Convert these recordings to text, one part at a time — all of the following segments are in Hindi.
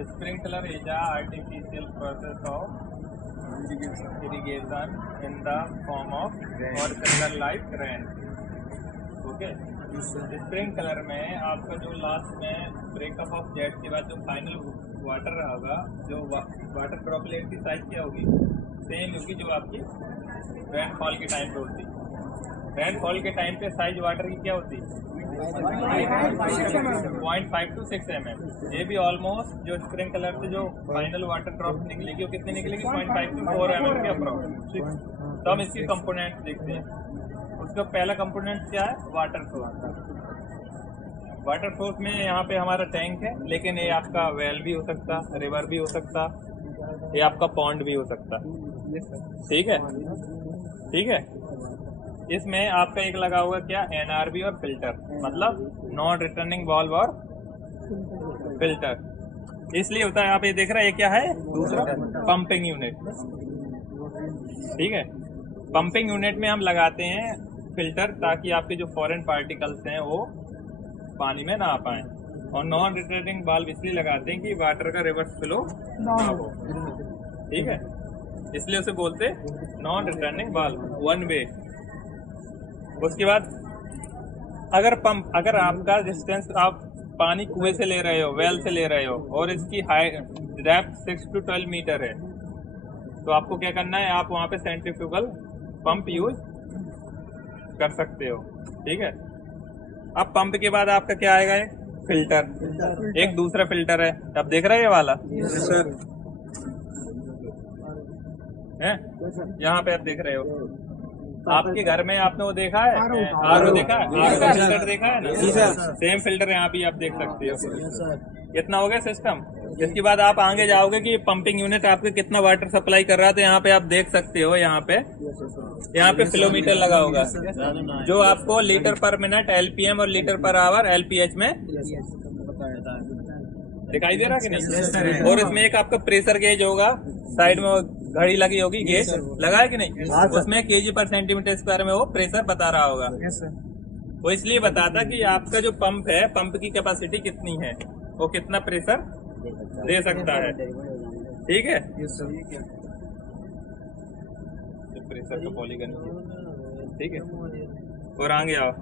Sprinkler is an artificial process of irrigation in the form of or color like rain. Okay, sprinkler में आपका जो लास्ट में ब्रेकअप ऑफ जेट के बाद जो फाइनल वाटर होगा, जो वाटर ड्रॉपलेट की साइज क्या होगी, सेम होगी जो आपकी रेनफॉल के टाइम पे होती है। रेनफॉल के टाइम पे साइज वाटर की क्या होती है 0.5 to 6 mm। ये भी ऑलमोस्ट जो स्प्रिंकलर से जो फाइनल वाटर ड्रॉप निकलेगी वो कितनी निकलेगी 0.5 to 4 mm के अप्रोक्स। तो हम इसकी कंपोनेंट देखते हैं। उसका पहला कंपोनेंट क्या है, वाटर सोर्स। वाटर सोर्स में यहाँ पे हमारा टैंक है, लेकिन ये आपका वेल भी हो सकता, रिवर भी हो सकता, ये आपका पॉन्ड भी हो सकता। ठीक है, ठीक है। इसमें आपका एक लगा हुआ क्या, एनआरबी और फिल्टर, मतलब नॉन रिटर्निंग वाल्व और फिल्टर। इसलिए होता है, आप ये देख रहे हैं, ये क्या है, दूसरा पंपिंग यूनिट। ठीक है, पंपिंग यूनिट में हम लगाते हैं फिल्टर, ताकि आपके जो फॉरेन पार्टिकल्स हैं वो पानी में ना आ पाए। और नॉन रिटर्निंग वाल्व इसलिए लगाते हैं कि वाटर का रिवर्स फ्लो ना हो। ठीक है, इसलिए उसे बोलते non returning valve, one way. उसके बाद अगर आपका डिस्टेंस, आप पानी कुएं से ले रहे हो, वेल से ले रहे हो, और इसकी हाई डेप्थ 6 to 12 मीटर है, तो आपको क्या करना है, आप वहां पे सेंट्रीफ्यूगल पंप यूज कर सकते हो। ठीक है, अब पंप के बाद आपका क्या आएगा, एक फिल्टर, एक दूसरा फिल्टर है। अब देख रहे हैं ये वाला है, यहाँ पे आप देख रहे हो। आपके घर में आपने वो देखा है, आरओ देखा है, आरओ का फिल्टर देखा है ना, सेम फिल्टर यहाँ भी आप देख सकते हो। कितना हो गया सिस्टम। इसके बाद आप आगे जाओगे कि पंपिंग यूनिट आपके कितना वाटर सप्लाई कर रहा है, तो यहाँ पे आप देख सकते हो, यहाँ पे फ्लोमीटर लगा होगा, जो आपको लीटर पर मिनट एलपीएम और लीटर पर आवर एलपीएच में दिखाई दे रहा कि नहीं। और इसमें एक आपका प्रेशर गेज होगा, साइड में घड़ी लगी होगी, गेज लगा है कि नहीं, उसमें केजी पर सेंटीमीटर स्क्वायर में वो प्रेशर बता रहा होगा। वो इसलिए बताता कि आपका जो पंप है, पंप की कैपेसिटी कितनी है, वो कितना प्रेशर दे सकता है। ठीक है, प्रेशर का पॉलीगन। ठीक है, और आगे आओ,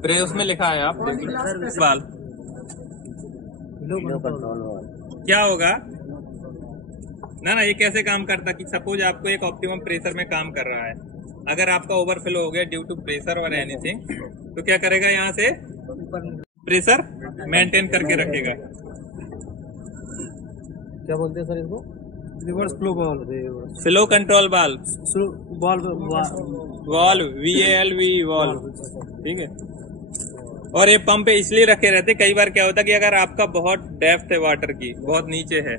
प्रेस में लिखा है, आप सवाल क्या होगा ना, ये कैसे काम करता कि सपोज आपको एक ऑप्टिमम प्रेशर में काम कर रहा है, अगर आपका ओवरफ्लो हो गया ड्यू टू प्रेशर और एनीथिंग, तो क्या करेगा, यहाँ से प्रेशर मेंटेन करके रखेगा। क्या बोलते हैं सर इसको, reverse flow valve, flow control valve, VALV valve. ठीक है, और ये पंप इसलिए रखे रहते, कई बार क्या होता है कि अगर आपका बहुत डेप्थ है वाटर की, बहुत नीचे है,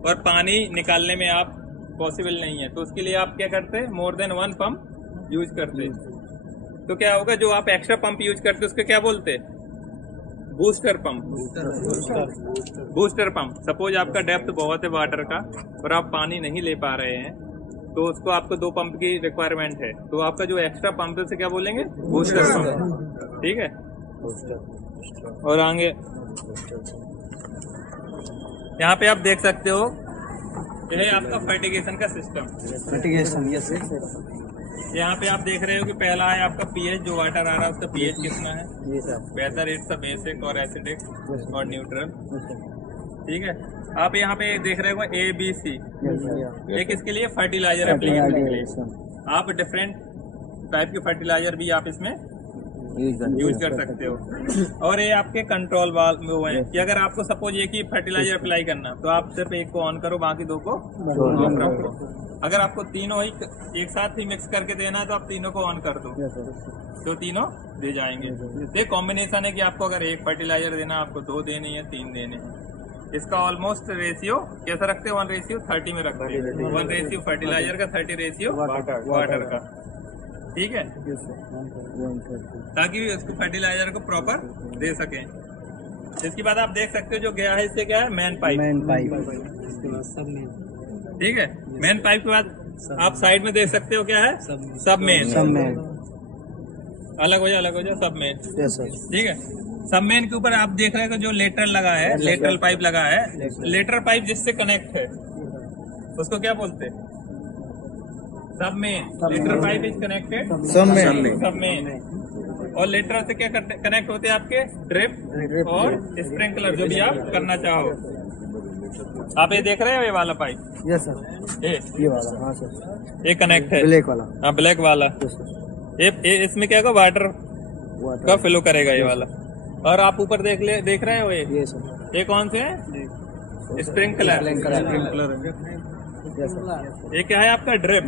और पानी निकालने में आप पॉसिबल नहीं है, तो उसके लिए आप क्या करते हैं, more than one pump use करते हैं। तो क्या होगा, जो आप एक्स्ट्रा पंप यूज करते हैं उसको क्या बोलते हैं, booster pump. Booster pump. Suppose आपका डेप्थ बहुत है वाटर का और आप पानी नहीं ले पा रहे हैं, तो उसको आपको 2 पंप की रिक्वायरमेंट है, तो आपका जो एक्स्ट्रा पंप है उसे क्या बोलेंगे, बूस्टर पंप। ठीक है, और आगे यहाँ पे आप देख सकते हो, यह है आपका फर्टिगेशन का सिस्टम। Fertigation, yes. यहाँ पे आप देख रहे हो कि पहला है आपका पीएच, जो वाटर आ रहा है उसका पीएच कितना है, बेहतर, इट्स बेसिक और एसिडिक और न्यूट्रल। ठीक है, आप यहाँ पे देख रहे हो ABC, एक इसके लिए फर्टिलाइजर एप्लीकेशन के लिए आप डिफरेंट टाइप के फर्टिलाइजर भी आप इसमें यूज कर सकते हो। और ये आपके कंट्रोल वाल्व वो है कि अगर आपको सपोज एक ही फर्टिलाइजर अप्लाई करना, तो आप सिर्फ एक को ऑन करो, बाकी 2 को ऑफ रखो। अगर आपको तीनों ही एक साथ ही मिक्स करके देना है, तो आप तीनों को ऑन कर दो, तो तीनों दे जाएंगे। ये कॉम्बिनेशन है कि आपको अगर एक फर्टिलाइजर देना, आपको 2 देने हैं, 3 देने हैं। इसका ऑलमोस्ट रेशियो कैसा रखते हैं, 1:30 में रखते हैं। 1 रेशियो फर्टिलाइजर का, 30 रेशियो वाटर का। ठीक है, ताकि उसको फर्टिलाइजर को प्रॉपर दे सकें। इसके बाद आप देख सकते हो जो गया है, इससे क्या है, मेन पाइप। ठीक है, मेन पाइप के बाद आप साइड में देख सकते हो क्या है, सब मेन। अलग हो जाए सब मेन। ठीक है, सबमेन के ऊपर आप देख रहे हो जो लेटरल लगा है, लेटरल पाइप लगा है, लेटरल पाइप जिससे कनेक्ट है उसको क्या बोलते हैं? Submain. Lateral pipe is connected submain. और लेटरल से क्या कनेक्ट होते हैं आपके? ड्रिप और स्प्रिंकलर, जो भी आप करना चाहो। आप ये देख रहे हो ये वाला पाइप? यस सर, ये वाला। हाँ सर, ये कनेक्ट है ब्लैक वाला। हाँ, ब्लैक वाला। ये इसमें क्या होगा? वाटर का फ्लो करेगा ये वाला। और आप ऊपर देख रहे हो ये सर, ये कौन से है? स्प्रिंकलर। ये क्या है आपका? ड्रिप।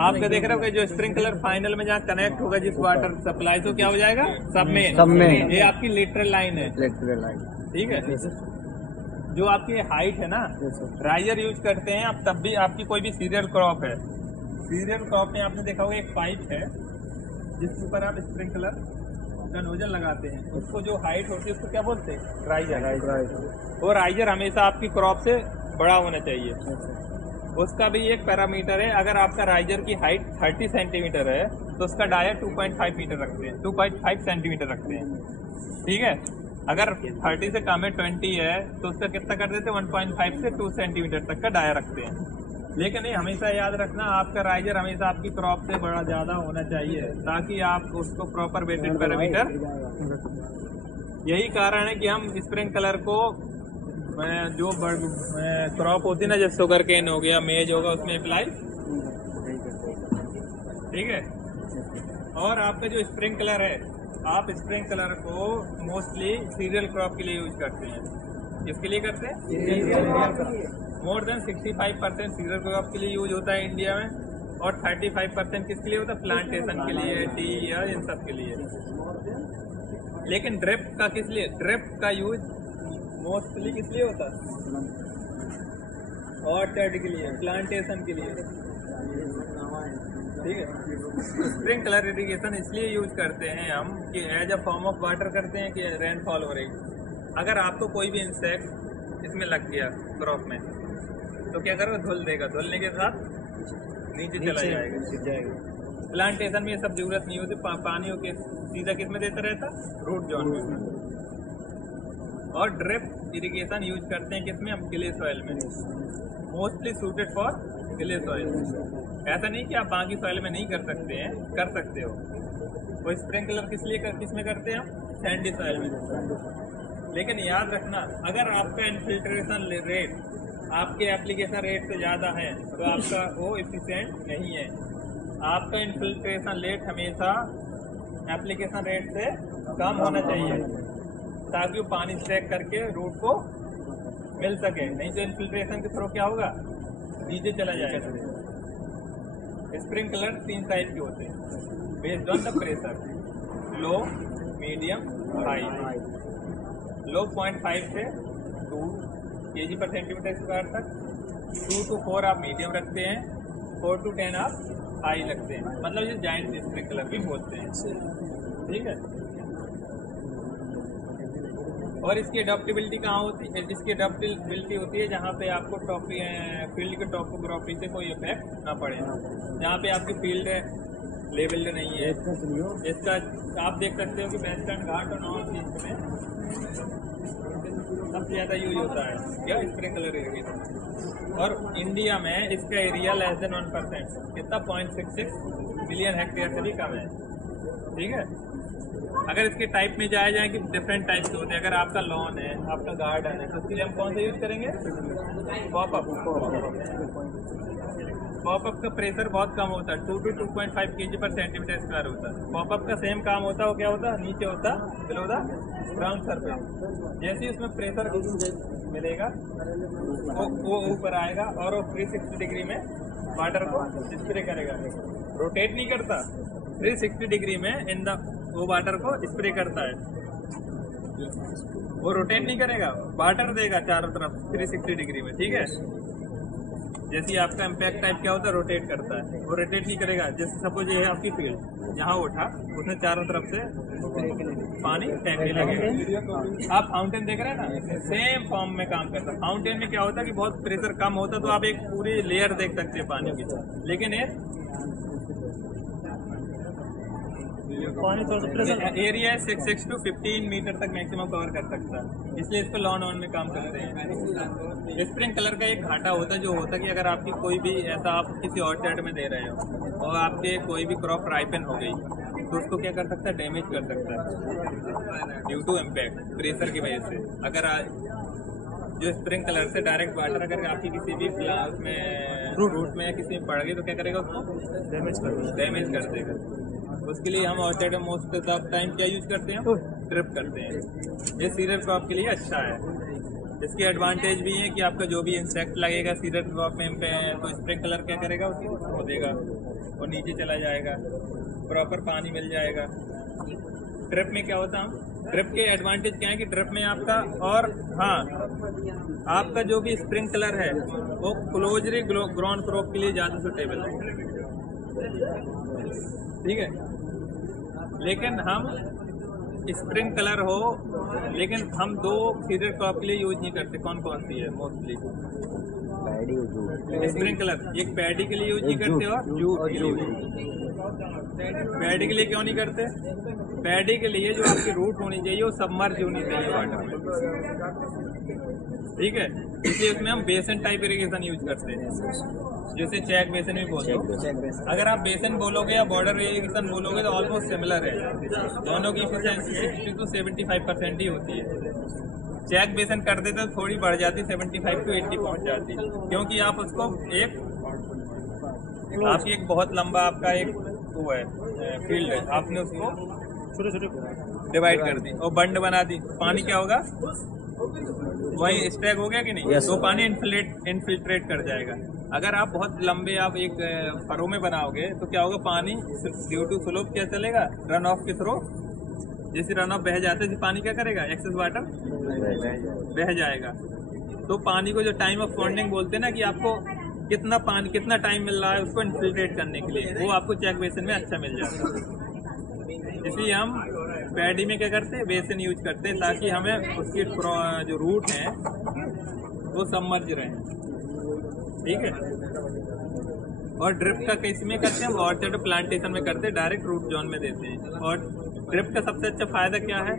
आपका देख रहे हो कि जो स्प्रिंकलर फाइनल में जहाँ कनेक्ट होगा जिस वाटर सप्लाई से, क्या हो जाएगा? सबमेन। ये आपकी लेटरल लाइन है, ठीक है। जो आपकी हाइट है ना, राइजर यूज करते हैं आप, तब भी आपकी कोई भी सीरियल क्रॉप है, सीरियल क्रॉप में आपने देखा होगा एक पाइप है जिसके ऊपर आप स्प्रिंकलर का नोजल लगाते हैं, उसको जो हाइट होती है उसको क्या बोलते हैं? राइजर। वो राइजर हमेशा आपकी क्रॉप से बड़ा होना चाहिए। उसका भी एक पैरामीटर है। अगर आपका राइजर की हाइट 30 सेंटीमीटर है तो उसका डाया 2.5 मीटर रखते हैं, 2.5 सेंटीमीटर रखते हैं, ठीक है। अगर 30 से कम है, 20 है, तो उसका कितना कर देते हैं? 1.5 से 2 सेंटीमीटर तक का डाया रखते हैं। लेकिन ये हमेशा याद रखना, आपका राइजर हमेशा आपकी क्रॉप से बड़ा ज्यादा होना चाहिए, ताकि आप उसको प्रॉपर वेटेड पैरामीटर। यही कारण है कि हम स्प्रिंकलर को जो क्रॉप होती है ना, जैसे शुगर केन हो गया, मेज होगा, उसमें अप्लाई, ठीक है। और आपका जो स्प्रिंकलर है, आप स्प्रिंकलर को मोस्टली सीरियल क्रॉप के लिए यूज करते हैं। किसके लिए करते हैं? मोर देन 65% सीरियल क्रॉप के लिए यूज होता है इंडिया में, और 35% किसके लिए होता है? प्लांटेशन के लिए, टी या इन सब के लिए। लेकिन ड्रिप का किस लिए? ड्रिप का यूज मोस्टली किस लिए होता है? ऑर्चर्ड के लिए, प्लांटेशन के लिए, ठीक है। स्प्रिंकलर इरिगेशन इसलिए यूज करते हैं हम कि as a form of water करते हैं कि रेनफॉल हो रही। अगर आपको कोई भी इंसेक्ट इसमें लग गया क्रॉप में, तो क्या करोगे? धुल देगा, धुलने के साथ नीचे चला जाएगा। प्लांटेशन में ये सब जरूरत नहीं होती, पानी के सीधा किस में देता रहता? रूट जोन में। और ड्रिप इरिगेशन यूज करते हैं किसमें? हम क्ले सॉइल में, mostly suited for clay soil. ऐसा नहीं कि आप बाकी सॉइल में नहीं कर सकते हैं, कर सकते हो। वो स्प्रिंकलर किसमें करते हैं हम? सैंडी सॉइल में। लेकिन याद रखना, अगर आपका इनफिल्ट्रेशन रेट आपके एप्लीकेशन रेट से ज्यादा है तो आपका वो एफिशिएंट नहीं है। आपका इनफिल्ट्रेशन रेट हमेशा एप्लीकेशन रेट से कम होना चाहिए, ताकि वो पानी स्ट्रैक करके रूट को मिल सके। नहीं तो इनफिल्ट्रेशन के थ्रू क्या होगा? नीचे चला जाएगा। स्प्रिंकलर 3 टाइप के होते हैं based on the pressure, low, medium, high. Low 0.5 से 2 kg पर सेंटीमीटर स्क्वायर तक, 2 to 4 आप मीडियम रखते हैं, 4 to 10 आप हाई लगते हैं। मतलब ये जायंट स्प्रिंकलर भी बोलते हैं, ठीक है। और इसकी अडॉप्टेबिलिटी कहाँ होती है? इसकी अडॉप्टेबिलिटी होती है जहाँ पे आपको फील्ड के टॉपोग्राफी से कोई इफेक्ट ना पड़े। जहाँ पे आपकी फील्ड लेवल्ड नहीं है, इसका आप देख सकते हो कि वेस्टर्न घाट और नॉर्थ ईस्ट में सबसे ज्यादा यूज होता है क्या? Sprinkler irrigation. और इंडिया में इसका एरिया लेस देन 1%, कितना? 0.66 मिलियन हेक्टेयर से भी कम है, ठीक है। अगर इसके टाइप में जाए जाए कि डिफरेंट टाइप के होते हैं, अगर आपका लॉन है, आपका गार्डन है, तो उसके लिए हम कौन सा यूज करेंगे? पॉपअप। पॉपअप का प्रेशर बहुत कम होता है, 2 to 2.5 kg पर सेंटीमीटर स्क्वायर होता है। पॉपअप का सेम काम होता है, वो क्या होता है? नीचे होता है बिलो द ग्राउंड सरफेस। जैसे ही उसमें प्रेशर मिलेगा वो ऊपर आएगा और वो 360 डिग्री में वाटर को स्प्रे करेगा। रोटेट नहीं करता, 360 डिग्री में वो वाटर को स्प्रे करता है। वो रोटेट नहीं करेगा, वाटर देगा चारों तरफ 360 डिग्री में, ठीक है। जैसे आपका इम्पैक्ट टाइप क्या होता है? रोटेट करता है, वो रोटेट नहीं करेगा। जैसे सपोज ये है आपकी फील्ड, जहाँ उठा उसने चारों तरफ से पानी फेंकने लगेगा। आप फाउंटेन देख रहे हैं ना, सेम फॉर्म में काम करता है। फाउंटेन में क्या होता है कि बहुत प्रेशर कम होता है, तो आप एक पूरी लेयर देख सकते हैं पानी की। लेकिन ये पानी थोड़ा सा प्रेशर एरिया 6 to 15 मीटर तक मैक्सिमम कवर कर सकता है, इसलिए इसको लॉन ऑन में काम करते हैं। स्प्रिंग कलर का एक घाटा होता है जो होता है कि अगर आपकी कोई भी ऐसा आप किसी और शेड में दे रहे हो और आपके कोई भी क्रॉप राइपन हो गई तो उसको क्या कर सकता है, डैमेज कर सकता है ड्यू टू इम्पैक्ट प्रेशर की वजह से। अगर जो स्प्रिंग कलर से डायरेक्ट वाटर अगर आपकी किसी भी प्लांट में रूट में या किसी में पड़ गई तो क्या करेगा, उसको डैमेज कर देगा। उसके लिए हम ऑर्चर्ड में मोस्ट ऑफ टाइम क्या यूज करते हैं, ड्रिप करते हैं। ये सीरियल क्रॉप के लिए अच्छा है। इसके एडवांटेज भी है कि आपका जो भी इंसेक्ट लगेगा सीरियल क्रॉप में तो स्प्रिंग कलर क्या करेगा, उसको खो देगा और नीचे चला जाएगा, प्रॉपर पानी मिल जाएगा। ड्रिप में क्या होता है, ड्रिप के एडवांटेज क्या है कि ड्रिप में आपका और हाँ आपका जो भी स्प्रिंग कलर है वो क्लोजली ग्राउंड क्रॉप के लिए ज़्यादा सुटेबल है, ठीक है। लेकिन हम स्प्रिंग कलर हो, लेकिन हम दो सीरियल क्रॉप के लिए यूज नहीं करते। कौन कौन सी है मोस्टली स्प्रिंग कलर? एक पैडी के लिए यूज नहीं करते और जूट के लिए। पैडी के लिए क्यों नहीं करते? पैडी के लिए जो आपकी रूट होनी चाहिए वो सबमर्ज होनी चाहिए वाटर में, ठीक है। इसलिए उसमें हम बेसन टाइप इरिगेशन यूज करते हैं, जैसे चेक बेसन भी बोलते हो। अगर आप बेसन बोलोगे या बॉर्डर इरिगेशन बोलोगे तो ऑलमोस्ट सिमिलर है, दोनों की एफिशिएंसी 60 to 75% ही होती है। चेक बेसन कर देते तो थोड़ी बढ़ जाती, 75 to 80 पहुंच जाती, क्योंकि आप उसको आपकी एक बहुत लंबा आपका एक वो है फील्ड है, आपने उसको छोटे छोटे डिवाइड कर दी और बंड बना दी। पानी क्या होगा, वही स्टैक हो गया कि नहीं, तो पानी इनफिल्ट्रेट कर जाएगा। अगर आप बहुत लंबे आप एक फरो में बनाओगे तो क्या होगा, पानी ड्यू टू स्लोप क्या चलेगा, रन ऑफ के थ्रू। जैसे रन ऑफ बह जाते हैं पानी क्या करेगा, एक्सेस वाटर बह जाएगा। तो पानी को जो टाइम ऑफ बॉन्डिंग बोलते हैं ना, कि आपको कितना पानी कितना टाइम मिल रहा है उसको इनफिल्ट्रेट करने के लिए, वो आपको चेक बेसन में अच्छा मिल जाता है। इसलिए हम पैडी में क्या करते हैं, बेसन यूज करते हैं ताकि हमें उसकी जो रूट है वो सबमर्ज रहे, ठीक है। और ड्रिप का किस में करते हैं, ऑर्चर्ड प्लांटेशन में करते हैं, डायरेक्ट रूट जोन में देते हैं। और ड्रिप का सबसे अच्छा फायदा क्या है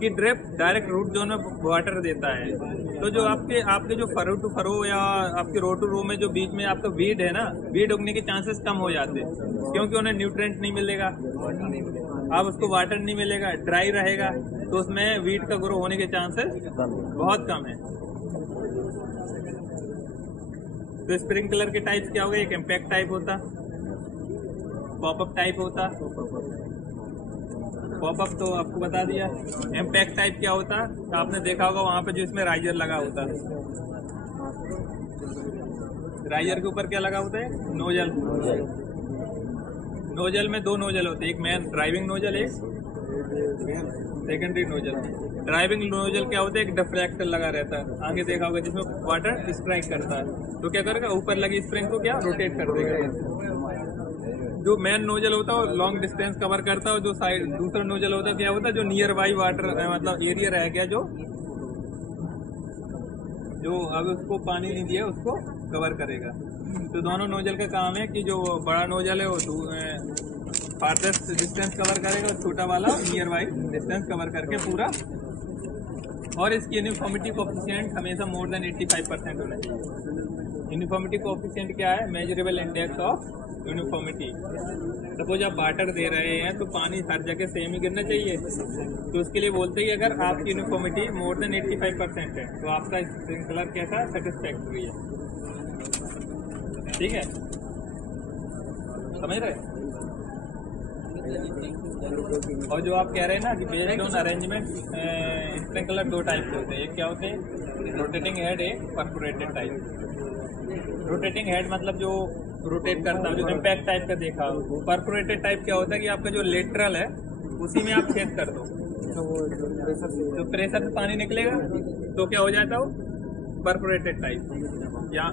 कि ड्रिप डायरेक्ट रूट जोन में वाटर देता है। तो जो आपके जो फरो टू फरो या आपके रो टू रो में जो बीच में आपका वीड है ना, वीड उगने के चांसेस कम हो जाते हैं, क्योंकि उन्हें न्यूट्रिएंट नहीं मिलेगा, अब उसको वाटर नहीं मिलेगा, ड्राई रहेगा, तो उसमें वीड का ग्रो होने के चांसेस बहुत कम है। तो स्प्रिंग कलर के टाइप्स क्या हो गए, एक इम्पैक्ट टाइप होता, पॉपअप टाइप होता। पॉपअप तो आपको बता दिया। इम्पैक्ट टाइप क्या होता, आपने देखा होगा वहां पे जो इसमें राइजर लगा होता है, राइजर के ऊपर क्या लगा होता है, नोजल। नोजल में दो नोजल होते हैं, एक मेन ड्राइविंग नोजल, एक सेकेंडरी नोजल। ड्राइविंग नोजल क्या होता है, एक डिफ्लेक्टर लगा रहता है, आगे देखा होगा, जिसमें वाटर स्ट्राइक करता है। तो क्या करेगा, ऊपर लगी स्प्रिंग को क्या रोटेट कर देगा। जो मेन नोजल होता है वो लॉन्ग डिस्टेंस कवर करता है, जो साइड दूसरा नोजल होता है क्या होता है, जो नियर बाई वाटर मतलब एरिया रह गया, जो अभी उसको पानी नहीं दिया उसको कवर करेगा। तो दोनों नोजल का काम है कि जो बड़ा नोजल है वो फारदेस्ट डिस्टेंस कवर करेगा, और छोटा वाला नियर बाई डिस्टेंस कवर करके पूरा। और इसकी यूनिफॉर्मिटी कोएफिशिएंट हमेशा मोर देन 85% होना चाहिए। यूनिफॉर्मिटी कोएफिशिएंट क्या है, measurable index of uniformity. Suppose आप वाटर दे रहे हैं तो पानी हर जगह सेम ही गिरना चाहिए, तो उसके लिए बोलते हैं कि अगर आपकी यूनिफॉर्मिटी मोर देन 85% है तो आपका स्प्रिंग कलर कैसा, सेटिस्फैक्टरी है, ठीक है, समझ रहे। और जो आप कह रहे हैं ना कि based on arrangement spring colour दो टाइप के होते हैं, एक क्या होते हैं, रोटेटिंग हेड, एक परफोरेटेड टाइप। रोटेटिंग हेड मतलब जो रोटेट करता है, जो इम्पैक्ट टाइप का देखा। परफोरेटेड टाइप क्या होता है कि आपका जो लेटरल है उसी में आप छेद कर दो, तो प्रेशर से पानी निकलेगा, तो क्या हो जाता है वो परफोरेटेड टाइप। या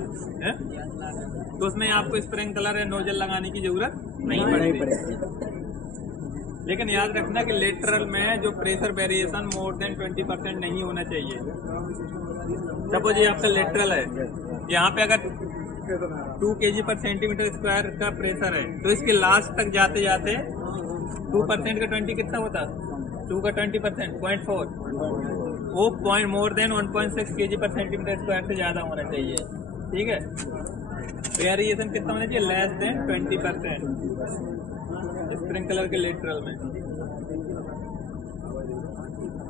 तो उसमें आपको स्प्रिंग कलर या नोजल लगाने की जरूरत नहीं पड़ेगी। लेकिन याद रखना कि लेटरल में जो प्रेशर वेरिएशन मोर देन 20% नहीं होना चाहिए। सपोज ये आपका लेटरल है, यहाँ पे अगर 2 kg/cm² का प्रेशर है, तो इसके लास्ट तक जाते जाते 2% का 20 कितना होता? 2 का 20% 0.4, वो पॉइंट मोर देन 1.6 kg/cm² से ज्यादा होना चाहिए। ठीक है, वेरिएशन कितना होना चाहिए? लेस देन 20% स्प्रिंकलर के लेटरल में।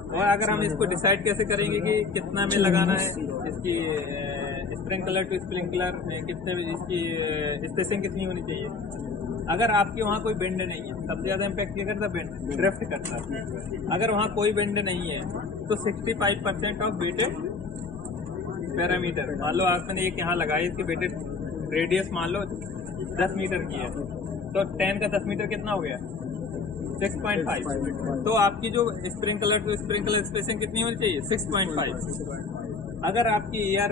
और अगर हम इसको डिसाइड कैसे करेंगे कि कितना में लगाना है, इसकी स्प्रिंकलर टू स्प्रिंकलर में कितने, इसकी स्पेसिंग कितनी होनी चाहिए? अगर आपके वहाँ कोई बेंड नहीं है, सबसे ज्यादा इम्पैक्ट क्या करता है? बेंड, ड्रिफ्ट करता है। अगर वहाँ कोई बेंड नहीं है तो 65% ऑफ वेटेड पैरामीटर, मान लो आपने एक यहाँ लगाई, इसकी वेटेड रेडियस मान लो 10 मीटर की है, तो 10 का 10 मीटर कितना हो गया? 6.5। तो आपकी जो स्प्रिंकलर टू स्प्रिंकलर स्पेसिंग कितनी होनी चाहिए? 6.5। अगर आपकी एयर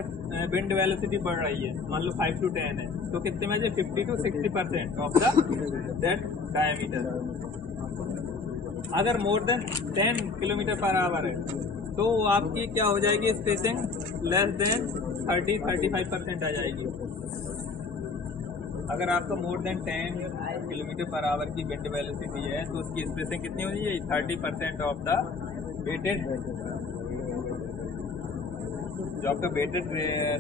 विंड वेलोसिटी बढ़ रही है, मान लो 5 to 10 है, तो कितने में 50 to 60% of the that diameter. अगर मोर देन 10 km/h है तो आपकी क्या हो जाएगी? स्पेसिंग लेस देन 30-35% आ जाएगी। अगर आपका मोर देन 10 km/h की विंड वेलोसिटी है तो उसकी स्पेसिंग कितनी होनी चाहिए? 30% ऑफ द वेटेड, जो आपका वेटेड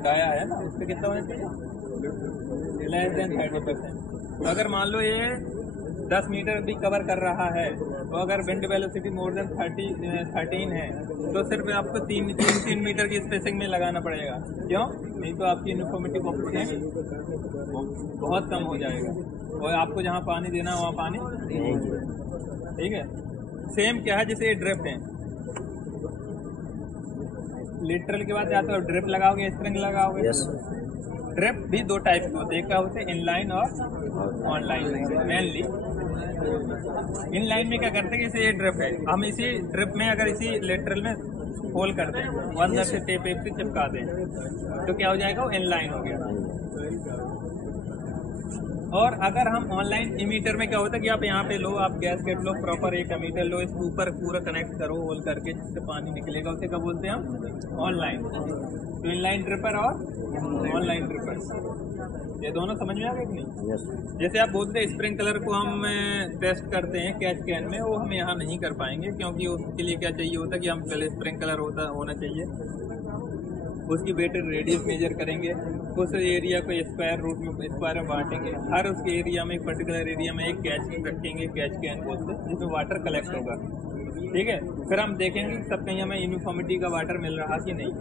डाया है ना, उससे कितना होना चाहिए? Less than 30%। तो अगर मान लो ये 10 मीटर भी कवर कर रहा है, तो अगर विंड वेलोसिटी मोर देन 13 है तो सिर्फ आपको 3 मीटर की स्पेसिंग में लगाना पड़ेगा। क्यों? नहीं तो आपकी यूनिफॉर्मिटी कोएफिशिएंट बहुत कम हो जाएगा और आपको जहाँ पानी देना है वहाँ पानी नहीं। ठीक है, सेम क्या है, जैसे ये ड्रिप है, लिटरल के बाद जाते हो ड्रिप लगाओगे, स्प्रिंग लगाओगे। ड्रिप भी दो टाइप के होते हैं, क्या होते हैं? इनलाइन और ऑनलाइन। मेनली इनलाइन में क्या करते हैं कि ये ड्रिप है, हम इसी ड्रिप में अगर इसी लेटरल में होल करते हैं, वन से टेप से चिपका दें, तो क्या हो जाएगा? वो इनलाइन हो गया। और अगर हम ऑनलाइन इमीटर में क्या होता है कि आप यहाँ पे लो, आप गैसकेट लो, प्रॉपर एक एमीटर लो, इसके ऊपर पूरा कनेक्ट करो होल करके, जिससे पानी निकलेगा, उसे क्या बोलते हैं हम? ऑनलाइन। तो इनलाइन ड्रिपर और ऑनलाइन ड्रिपर, ये दोनों समझ में आ गए कि नहीं? जैसे आप बोलते हैं स्प्रिंकलर को हम टेस्ट करते हैं कैच कैन में, वो हम यहाँ नहीं कर पाएंगे, क्योंकि उसके लिए क्या चाहिए होता है कि हम पहले स्प्रिंकलर होना चाहिए, उसकी वेटेड रेडियस मेजर करेंगे, उस एरिया को स्क्वायर रूट में बांटेंगे, हर उसके एरिया में, एक पर्टिकुलर एरिया में एक कैच रखेंगे, कैच कैन बोलते हैं, जिसमें वाटर कलेक्ट होगा। ठीक है, फिर हम देखेंगे सब कहीं हमें यूनिफॉर्मिटी का वाटर मिल रहा कि नहीं।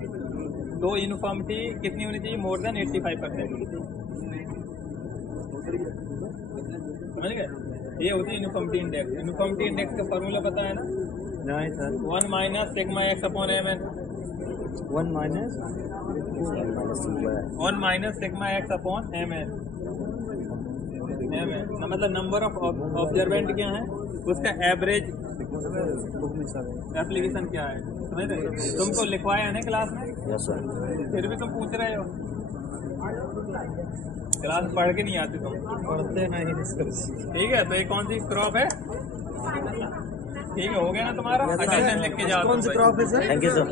तो यूनिफॉर्मिटी कितनी होनी चाहिए? More than 85%। समझ गए? ये होती है यूनिफॉर्मिटी इंडेक्स। यूनिफॉर्मिटी इंडेक्स का फॉर्मूला पता है ना? नहीं सर। 1 - σx/mn। 1 - σx/mn। मतलब नंबर ऑफ ऑब्जर्वेंट क्या है, उसका एवरेज एप्लीकेशन क्या है। समझ रहे? तुमको लिखवाया है ना क्लास में? Yes sir. फिर भी तुम पूछ रहे हो, क्लास पढ़ के नहीं आते तुम? पढ़ते नहीं। ठीक है, तो ये कौन सी क्रॉप है? ठीक है, हो गया ना तुम्हारा? अटेंडेंस लिख के जाओ। कौन सी क्रॉप है सर? Thank you sir.